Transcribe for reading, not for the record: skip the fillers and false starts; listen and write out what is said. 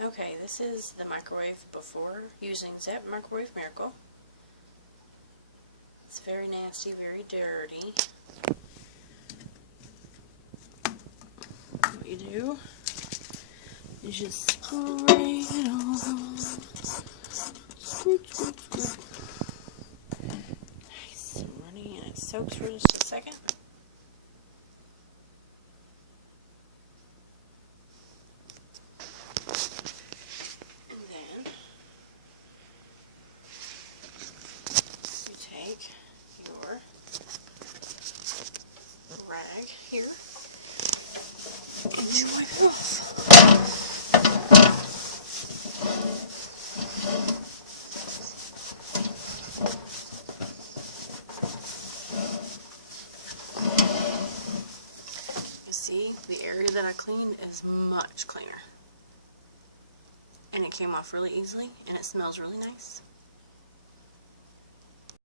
Okay, this is the microwave before using Zap Microwave Miracle. It's very nasty, very dirty. What you do is just spray it on. Squirt, squirt, squirt. Nice and runny, and it soaks for just a second. And then you take your rag here and you wipe it off. You see, the area that I cleaned is much cleaner. And it came off really easily, and it smells really nice.